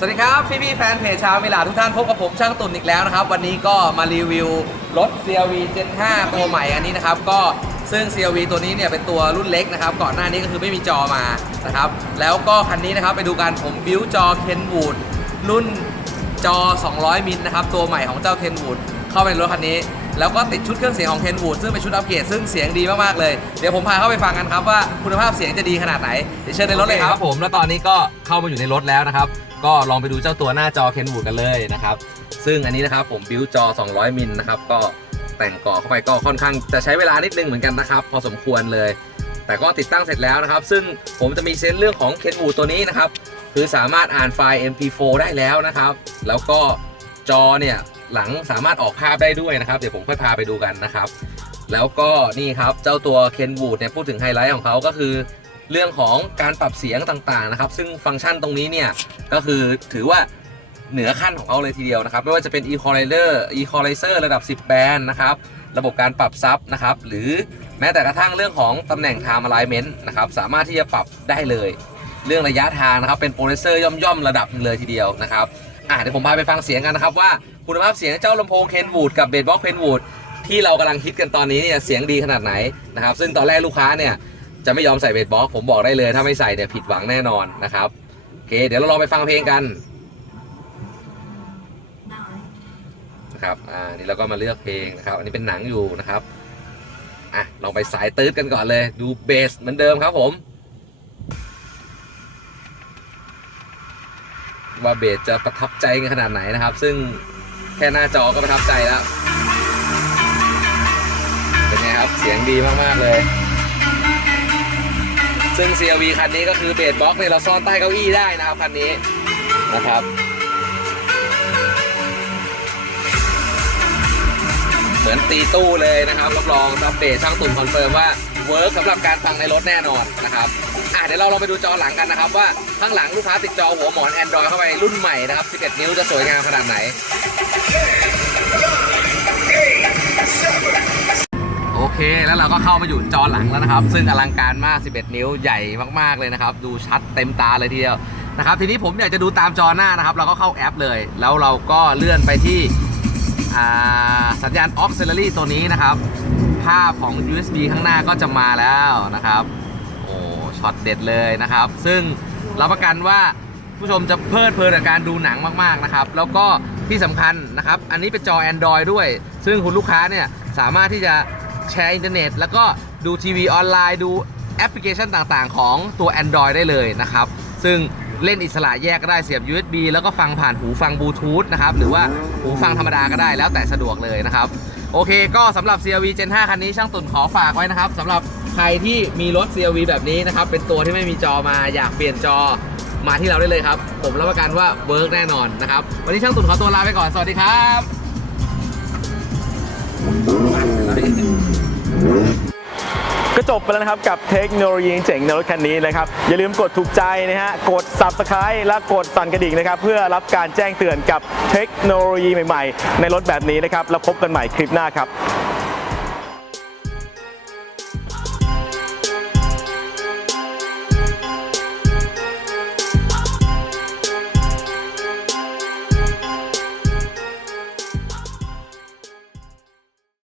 สวัสดีครับ พี่พี่แฟนเพจชาวมิลาทุกท่านพบกับผมช่างตุ่นอีกแล้วนะครับ วันนี้ก็มารีวิวรถ CRV Gen 5ตัวใหม่อันนี้นะครับ ก็ซึ่ง CRV ตัวนี้เนี่ยเป็นตัวรุ่นเล็กนะครับ ก่อนหน้านี้ก็คือไม่มีจอมานะครับ แล้วก็คันนี้นะครับไปดูกันผมบิวจอ Kenwood รุ่นจอ 200 มิลนะครับ ตัวใหม่ของเจ้า Kenwood เข้าไปในรถคันนี้ แล้วก็ติดชุดเครื่องเสียงของ Kenwood ซึ่งเป็นชุดอัปเกรดซึ่งเสียงดีมากๆเลย เดี๋ยวผมพาเข้าไปฟังกันครับว่าคุณภาพเสียงจะดีขนาดไหนเดี๋ยวเชิญในรถเลยครับ ผมแล้วตอนนี้ก็เข้ามาอยู่ในรถแล้วนะครับ ก็ลองไปดูเจ้าตัวหน้าจอ Kenwood กันเลยนะครับ ซึ่งอันนี้นะครับผมบิวจอ 200 มิลนะครับก็แต่งกาะเข้าไปก็ค่อนข้างจะใช้เวลานิดนึงเหมือนกันนะครับพอสมควรเลย แต่ก็ติดตั้งเสร็จแล้วนะครับ ซึ่งผมจะมีเซนส์เรื่องของ Kenwood ตัวนี้นะครับคือสามารถอ่านไฟล์ MP4 ได้แล้วนะครับ แล้วก็จอเนี่ย หลังสามารถออกภาพได้ด้วยนะครับ เดี๋ยวผมค่อยพาไปดูกันนะครับ แล้วก็นี่ครับเจ้าตัว Kenwood เนี่ยพูดถึงไฮไลท์ของเขาก็คือ เรื่องของการปรับเสียงต่างๆนะครับ ซึ่งฟังก์ชันตรงนี้เนี่ยก็คือถือว่าเหนือขั้นของเขาเลยทีเดียวนะครับ ไม่ว่าจะเป็น equalizer equalizer ระดับ 10 แบนนะครับ ระบบการปรับซับนะครับ หรือแม้แต่กระทั่งเรื่องของตำแหน่ง time alignment นะครับ สามารถที่จะปรับได้เลย เรื่องระยะทางนะครับ เป็นโปรเซสเซอร์ย่อมๆ ระดับเลยทีเดียวนะครับ อะเดี๋ยวผมพาไปฟังเสียงกันนะครับว่าคุณภาพเสียงเจ้าลำโพง Kenwood กับเบสบ็อก Kenwood ที่เรากำลังฮิตกันตอนนี้เนี่ยเสียงดีขนาดไหนนะครับซึ่งตอนแรกลูกค้าเนี่ยจะไม่ยอมใส่เบสบ็อกผมบอกได้เลยถ้าไม่ใส่เนี่ยผิดหวังแน่นอนนะครับโอเคเดี๋ยวเราลองไปฟังเพลงกันนะครับอ่านี่เราก็มาเลือกเพลงนะครับอันนี้เป็นหนังอยู่นะครับอะลองไปสายตืดกันก่อนเลย ดูเบสเหมือนเดิมครับผม ว่าเบสจะประทับใจกันขนาดไหนนะครับ ซึ่งแค่หน้าจอก็ประทับใจแล้ว เป็นไงครับเสียงดีมากๆเลย ซึ่ง CRV คันนี้ก็คือเบสบ็อกเนี่ยเราซ่อนใต้เก้าอี้ได้นะครับคันนี้นะครับเหมือนตีตู้เลยนะครับรับรองอัปเดตช่างตุ่นคอนเฟิร์มว่า เวิร์กสำหรับการฟังในรถแน่นอนนะครับอะเดี๋ยวเราลองไปดูจอหลังกันนะครับว่าข้างหลังลูกค้าติดจอหัวหมอน Android เข้าไปรุ่นใหม่นะครับ 11 นิ้วจะสวยงามขนาดไหน โอเคแล้วเราก็เข้ามาอยู่จอหลังแล้วนะครับ ซึ่งอลังการมาก 11 นิ้วใหญ่มากๆเลยนะครับ ดูชัดเต็มตาเลยทีเดียวนะครับทีนี้ผมอยากจะดูตามจอหน้านะครับ เราก็เข้าแอปเลย แล้วเราก็เลื่อนไปที่อ่าสัญญาณ auxiliary ตัวนี้นะครับ ภาพของ USB ข้างหน้าก็จะมาแล้วนะครับ โอ้ช็อตเด็ดเลยนะครับ ซึ่งรับประกันว่าผู้ชมจะเพลิดเพลินกับการดูหนังมากๆนะครับ แล้วก็ที่สำคัญนะครับ อันนี้เป็นจอ Android ด้วย ซึ่งคุณลูกค้าเนี่ยสามารถที่จะแชร์อินเทอร์เน็ต แล้วก็ดูทีวีออนไลน์ดูแอปพลิเคชันต่างๆ ของตัว Android ได้เลยนะครับ ซึ่งเล่นอิสระแยกก็ได้เสียบ USB แล้วก็ฟังผ่านหูฟังบลูทูธนะครับ หรือว่าหูฟังธรรมดาก็ได้แล้วแต่สะดวกเลยนะครับ โอเคก็สำหรับ CRV Gen 5 คันนี้ช่างตุ่นขอฝากไว้นะครับสำหรับใครที่มีรถ CRV แบบนี้นะครับ เป็นตัวที่ไม่มีจอมาอยากเปลี่ยนจอมาที่เราได้เลยครับ ผมรับประกันว่าเวิร์กแน่นอนนะครับ วันนี้ช่างตุ่นขอตัวลาไปก่อน สวัสดีครับ จบไปแล้วนะครับ กับเทคโนโลยีเจ๋งในรถคันนี้นะครับ อย่าลืมกดถูกใจนะฮะ กด Subscribe และกดสั่นกระดิ่งนะครับ เพื่อรับการแจ้งเตือนกับเทคโนโลยีใหม่ๆ ในรถแบบนี้นะครับ แล้วพบกันใหม่คลิปหน้าครับ